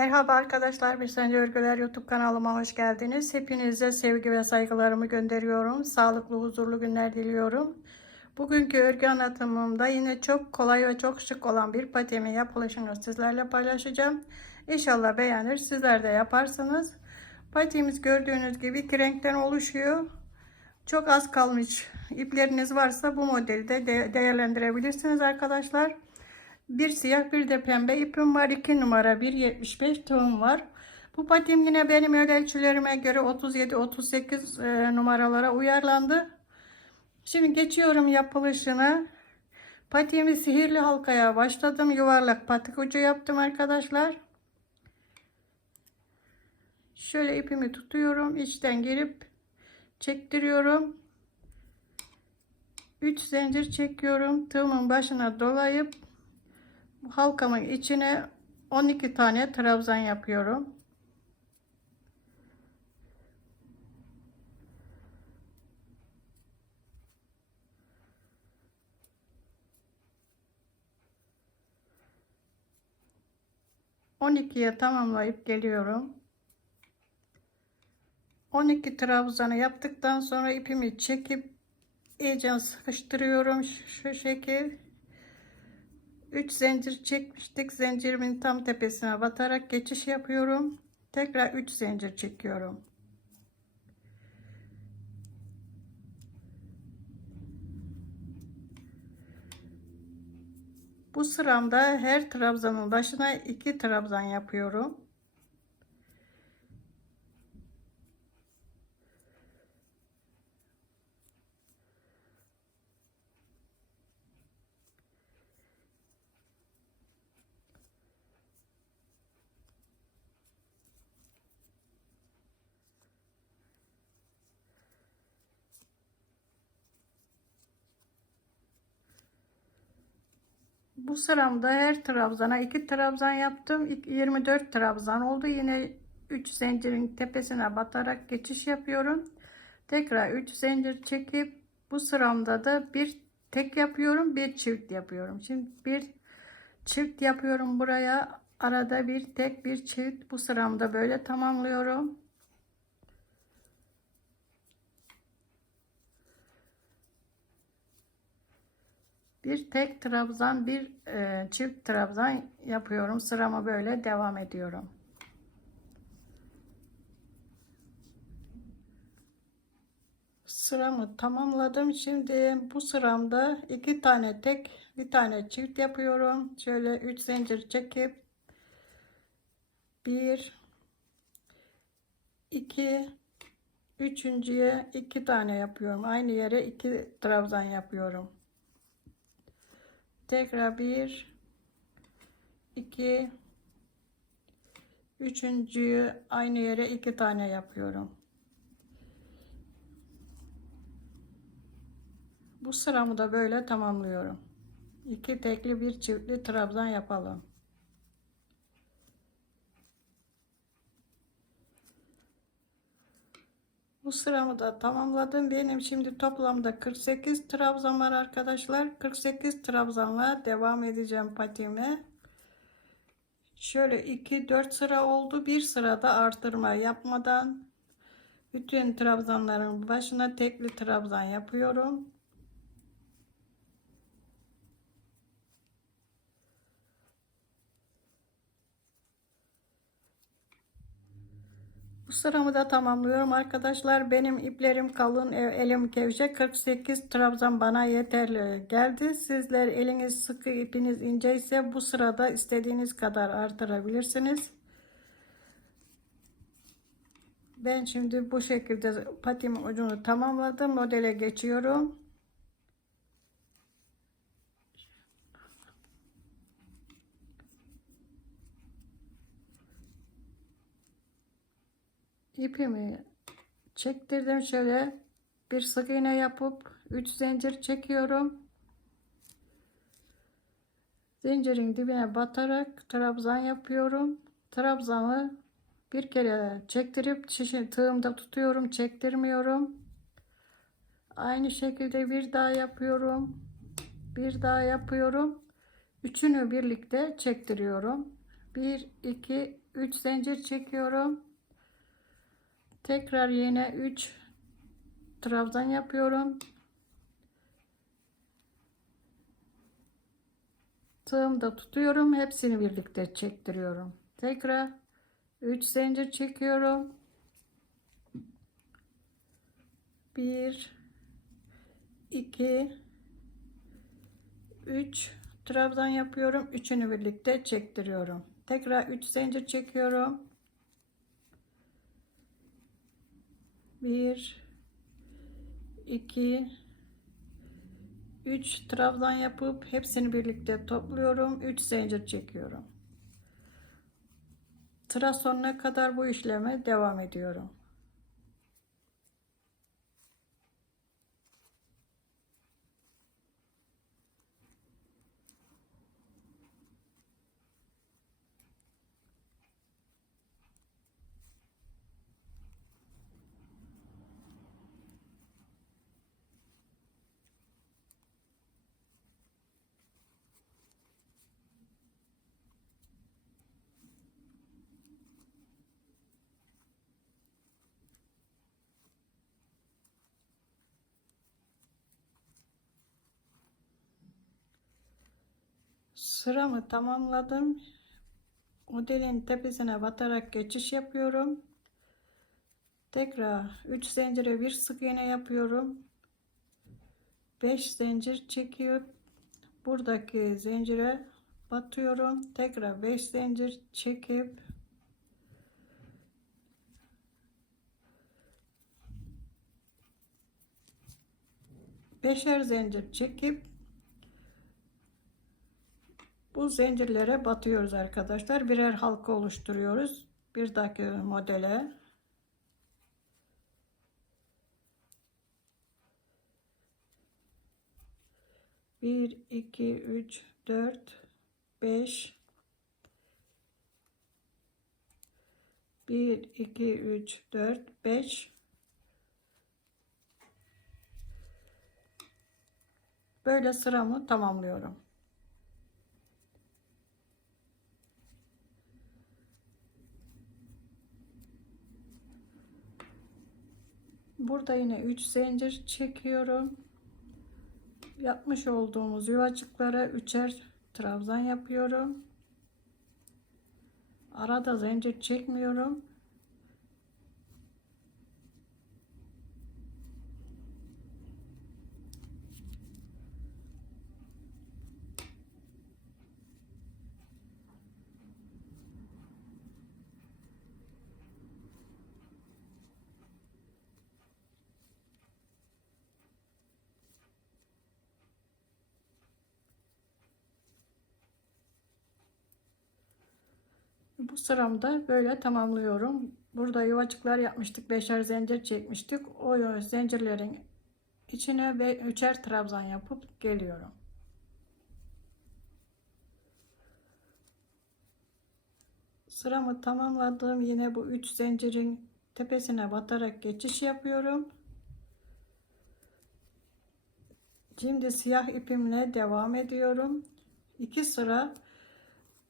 Merhaba arkadaşlar, Sence Örgüler YouTube kanalıma hoş geldiniz. Hepinize sevgi ve saygılarımı gönderiyorum. Sağlıklı, huzurlu günler diliyorum. Bugünkü örgü anlatımımda yine çok kolay ve çok şık olan bir patiğimin yapılışını sizlerle paylaşacağım. İnşallah beğenir, sizler de yaparsınız. Patiğimiz gördüğünüz gibi iki renkten oluşuyor. Çok az kalmış ipleriniz varsa bu modeli de de- değerlendirebilirsiniz arkadaşlar. Bir siyah bir de pembe ipim var. 2 numara 1.75 tığım var. Bu patim yine benim ölçülerime göre 37-38 e, numaralara uyarlandı. Şimdi geçiyorum yapılışını. Patiğimi sihirli halkaya başladım. Yuvarlak patik ucu yaptım arkadaşlar. Şöyle ipimi tutuyorum. içten girip çektiriyorum. 3 zincir çekiyorum. Tığımın başına dolayıp halkamın içine 12 tane trabzan yapıyorum. On ikiye tamamlayıp geliyorum. 12 trabzanı yaptıktan sonra ipimi çekip iyice sıkıştırıyorum şu şekil. 3 zincir çekmiştik. Zincirimin tam tepesine batarak geçiş yapıyorum. Tekrar 3 zincir çekiyorum. Bu sıramda her trabzanın başına 2 trabzan yapıyorum. Bu sıramda her trabzana 2 trabzan yaptım. İlk 24 trabzan oldu. Yine 3 zincirin tepesine batarak geçiş yapıyorum. Tekrar 3 zincir çekip bu sıramda da bir tek yapıyorum, bir çift yapıyorum. Şimdi bir çift yapıyorum buraya. Arada bir tek bir çift bu sıramda böyle tamamlıyorum. Bir tek trabzan, bir e, çift trabzan yapıyorum. Sıramı böyle devam ediyorum. Sıramı tamamladım. Şimdi bu sıramda iki tane tek, bir tane çift yapıyorum. Şöyle üç zincir çekip bir, iki, üçüncüye iki tane yapıyorum. Aynı yere iki trabzan yapıyorum. Tekrar bir, iki, üçüncüyü aynı yere iki tane yapıyorum. Bu sıramı da böyle tamamlıyorum. İki tekli bir çiftli trabzan yapalım. Bu sıramı da tamamladım. Benim şimdi toplamda 48 trabzan var arkadaşlar. 48 trabzanla devam edeceğim patiğime. Şöyle 2 4 sıra oldu. Bir sırada artırma yapmadan bütün trabzanların başına tekli trabzan yapıyorum. Bu sıramı da tamamlıyorum arkadaşlar. Benim iplerim kalın, e, elim gevşek. 48 trabzan bana yeterli geldi. Sizler eliniz sıkı, ipiniz ince ise bu sırada istediğiniz kadar artırabilirsiniz. Ben şimdi bu şekilde patim ucunu tamamladım. Modele geçiyorum. İpimi çektirdim şöyle. Bir sık iğne yapıp 3 zincir çekiyorum. Zincirin dibine batarak trabzan yapıyorum. Trabzanı bir kere çektirip şişe tığımda tutuyorum çektirmiyorum. Aynı şekilde bir daha yapıyorum bir daha yapıyorum. Üçünü birlikte çektiriyorum. 1 2 3 zincir çekiyorum. Tekrar yine 3 trabzan yapıyorum. Tığımda tutuyorum. Hepsini birlikte çektiriyorum. Tekrar 3 zincir çekiyorum. 1 2 3 trabzan yapıyorum. Üçünü birlikte çektiriyorum. Tekrar 3 zincir çekiyorum. 1 2 3 trabzan yapıp hepsini birlikte topluyorum. 3 zincir çekiyorum. Sıra sonuna kadar bu işleme devam ediyorum. Sıramı tamamladım. Modelin tepesine batarak geçiş yapıyorum. Tekrar 3 zincire bir sık iğne yapıyorum. 5 zincir çekip buradaki zincire batıyorum. Tekrar 5 zincir çekip beşer zincir çekip bu zincirlere batıyoruz arkadaşlar. Birer halka oluşturuyoruz. Bir dahaki modele. Bir, iki, üç, dört, beş. Bir, iki, üç, dört, beş. Böyle sıramı tamamlıyorum. Burada yine 3 zincir çekiyorum. Yapmış olduğumuz yuvacıklara üçer trabzan yapıyorum. Arada zincir çekmiyorum. Bu sıramda böyle tamamlıyorum. Burada yuvacıklar yapmıştık. Beşer zincir çekmiştik. O zincirlerin içine ve üçer trabzan yapıp geliyorum. Sıramı tamamladım. Yine bu üç zincirin tepesine batarak geçiş yapıyorum. Şimdi siyah ipimle devam ediyorum. İki sıra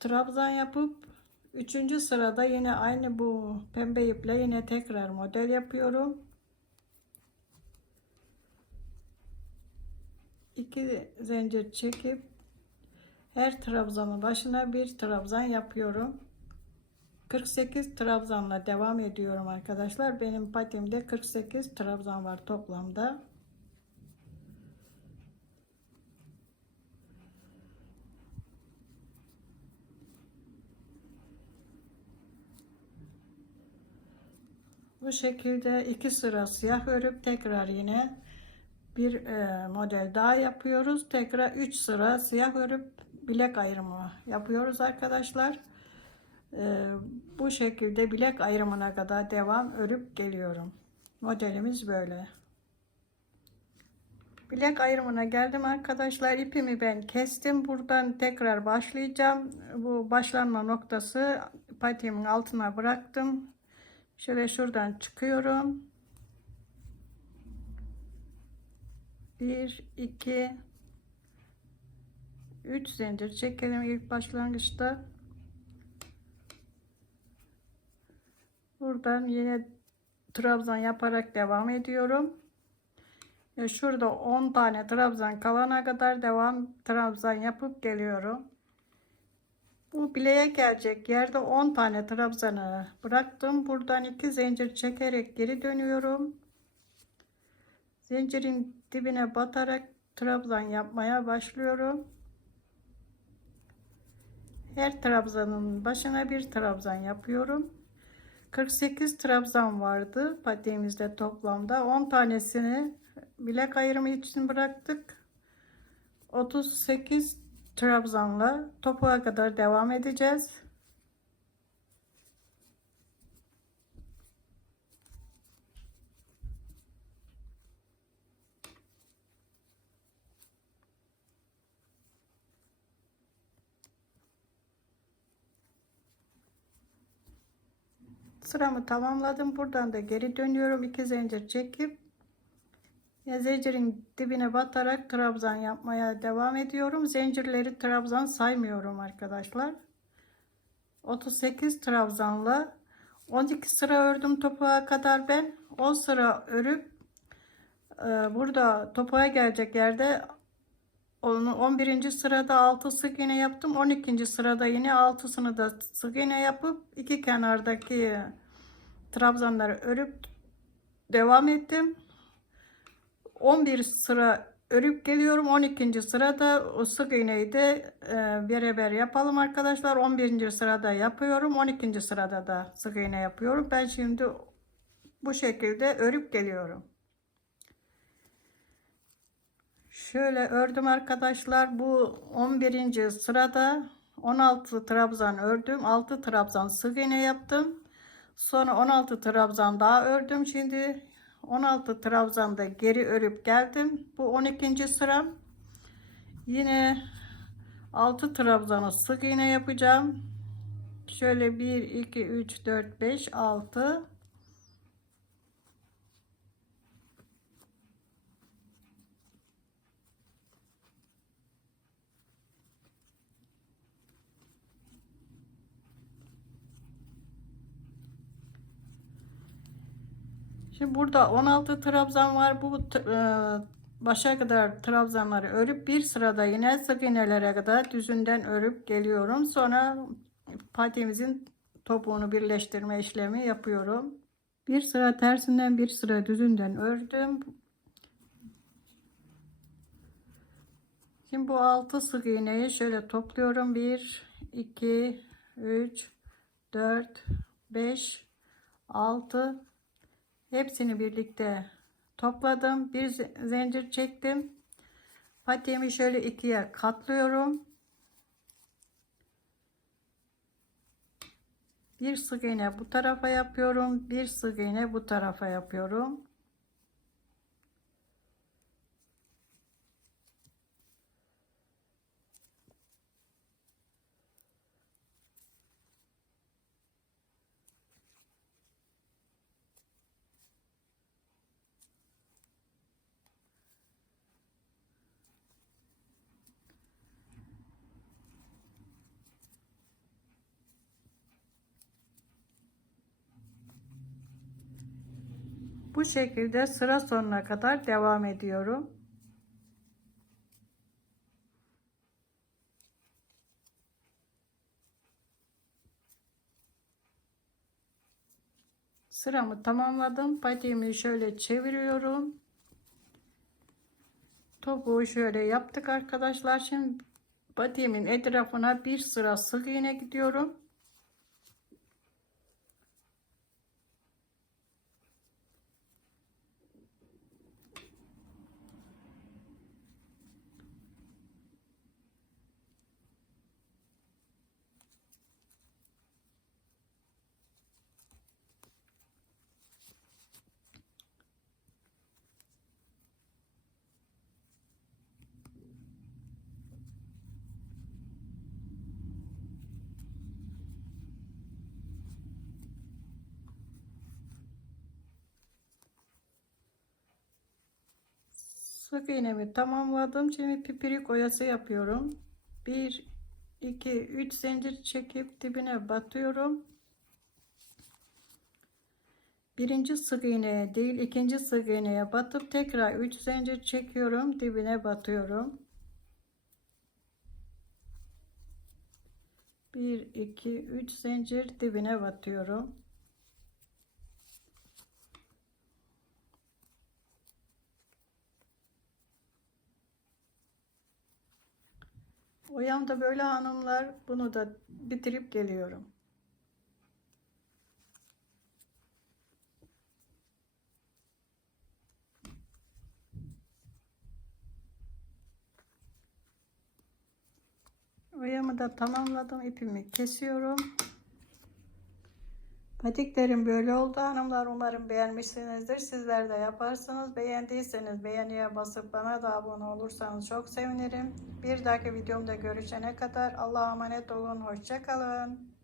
trabzan yapıp Üçüncü sırada yine aynı bu pembe iple yine tekrar model yapıyorum. İki zincir çekip her trabzanın başına bir trabzan yapıyorum. 48 trabzanla devam ediyorum arkadaşlar. Benim patimde 48 trabzan var toplamda. Bu şekilde iki sıra siyah örüp tekrar yine bir e, model daha yapıyoruz. Tekrar 3 sıra siyah örüp bilek ayrımı yapıyoruz arkadaşlar. E, bu şekilde bilek ayrımına kadar devam örüp geliyorum. Modelimiz böyle. Bilek ayrımına geldim arkadaşlar. İpimi ben kestim. Buradan tekrar başlayacağım. Bu başlanma noktası patiğimin altına bıraktım. Şöyle şuradan çıkıyorum. 1 2 3 zincir çekelim ilk başlangıçta. Buradan yine trabzan yaparak devam ediyorum. Şurada 10 tane trabzan kalana kadar devam trabzan yapıp geliyorum. Bu bileğe gelecek yerde 10 tane trabzanı bıraktım. Buradan 2 zincir çekerek geri dönüyorum. Zincirin dibine batarak trabzan yapmaya başlıyorum. Her trabzanın başına bir trabzan yapıyorum. 48 trabzan vardı patiğimizde toplamda. 10 tanesini bilek ayrımı için bıraktık. 38 trabzanla topuğa kadar devam edeceğiz. Sıramı tamamladım. Buradan da geri dönüyorum. 2 zincir çekip zincirin dibine batarak trabzan yapmaya devam ediyorum. Zincirleri trabzan saymıyorum arkadaşlar. 38 trabzanla 12 sıra ördüm topuğa kadar ben. 10 sıra örüp e, burada topuğa gelecek yerde onu 11. sırada 6 sık iğne yaptım. 12. sırada yine 6'sını da sık iğne yapıp iki kenardaki trabzanları örüp devam ettim. 11 sıra örüp geliyorum. 12. sırada o sık iğneyi de e, beraber yapalım arkadaşlar. 11. sırada yapıyorum. 12. sırada da sık iğne yapıyorum. Ben şimdi bu şekilde örüp geliyorum. Şöyle ördüm arkadaşlar. Bu 11. sırada 16 trabzan ördüm. 6 trabzan sık iğne yaptım. Sonra 16 trabzan daha ördüm. Şimdi 16 trabzanda geri örüp geldim. Bu 12. sıram. Yine 6 trabzanı sık iğne yapacağım. Şöyle 1 2 3 4 5 6 Şimdi burada 16 trabzan var. Bu e, başa kadar trabzanları örüp bir sırada yine sık iğnelere kadar düzünden örüp geliyorum. Sonra patiğimizin topuğunu birleştirme işlemi yapıyorum. Bir sıra tersinden bir sıra düzünden ördüm. Şimdi bu 6 sık iğneyi şöyle topluyorum. 1 2 3 4 5 6 Hepsini birlikte topladım. Bir zincir çektim. Patiğimi şöyle ikiye katlıyorum. Bir sık iğne bu tarafa yapıyorum. Bir sık iğne bu tarafa yapıyorum. Bu şekilde sıra sonuna kadar devam ediyorum. Sıramı tamamladım. Patiğimi şöyle çeviriyorum. Topuğu şöyle yaptık arkadaşlar. Şimdi patiğimin etrafına bir sıra sık iğne gidiyorum. Sık iğnemi tamamladım. Şimdi pipirik oyası yapıyorum. 1 2 3 zincir çekip dibine batıyorum. birinci sık iğneye değil ikinci sık iğneye batıp tekrar 3 zincir çekiyorum dibine batıyorum 1 2 3 zincir dibine batıyorum o yanda böyle hanımlar bunu da bitirip geliyorum Oyamı da tamamladım. ipimi kesiyorum. Patiklerim böyle oldu hanımlar. Umarım beğenmişsinizdir. Sizler de yaparsınız. Beğendiyseniz beğeniye basıp bana da abone olursanız çok sevinirim. Bir dahaki videomda görüşene kadar Allah'a emanet olun. Hoşçakalın.